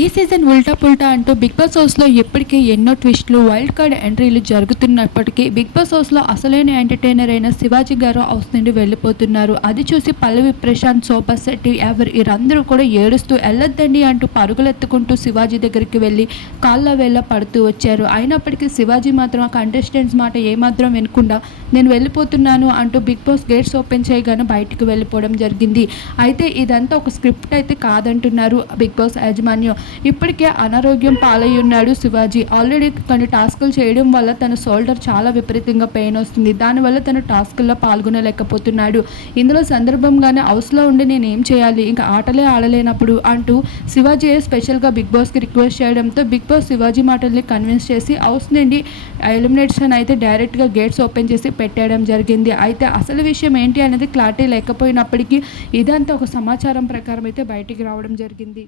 ఈ సీజన్ ఉల్టా పుల్టా అంటూ బిగ్ బాస్ హౌస్లో ఇప్పటికీ ఎన్నో ట్విస్టులు వైల్డ్ కార్డ్ ఎంట్రీలు జరుగుతున్నప్పటికీ బిగ్ బాస్ హౌస్లో అసలైన ఎంటర్టైనర్ అయిన శివాజీ గారు హౌస్ నుండి వెళ్ళిపోతున్నారు. అది చూసి పల్లవి ప్రశాంత్ సోఫా శెట్టి ఎవరు వీరందరూ కూడా ఏడుస్తూ వెళ్ళొద్దండి అంటూ పరుగులెత్తుకుంటూ శివాజీ దగ్గరికి వెళ్ళి కాళ్ళ వేళ్ళ పడుతూ వచ్చారు. అయినప్పటికీ శివాజీ మాత్రం ఆ కంటెస్టెంట్స్ మాట ఏమాత్రం వినకుండా నేను వెళ్ళిపోతున్నాను అంటూ బిగ్ బాస్ గేట్స్ ఓపెన్ చేయగానే బయటికి వెళ్ళిపోవడం జరిగింది. అయితే ఇదంతా ఒక స్క్రిప్ట్ అయితే కాదంటున్నారు బిగ్ బాస్ యాజమాన్యం. ఇప్పటికే అనారోగ్యం పాలై ఉన్నాడు శివాజీ. ఆల్రెడీ కొన్ని టాస్కులు చేయడం వల్ల తన షోల్డర్ చాలా విపరీతంగా పెయిన్ వస్తుంది. దానివల్ల తన టాస్కుల్లో పాల్గొనలేకపోతున్నాడు. ఇందులో సందర్భంగానే హౌస్లో ఉండి నేను ఏం చేయాలి? ఇంకా ఆటలే ఆడలేనప్పుడు అంటూ శివాజీ స్పెషల్గా బిగ్ బాస్కి రిక్వెస్ట్ చేయడంతో బిగ్ బాస్ శివాజీ మాటల్ని కన్విన్స్ చేసి హౌస్ నుండి ఎలిమినేషన్ అయితే డైరెక్ట్గా గేట్స్ ఓపెన్ చేసి పెట్టేయడం జరిగింది. అయితే అసలు విషయం ఏంటి అనేది క్లారిటీ లేకపోయినప్పటికీ ఇదంతా ఒక సమాచారం ప్రకారం అయితే బయటికి రావడం జరిగింది.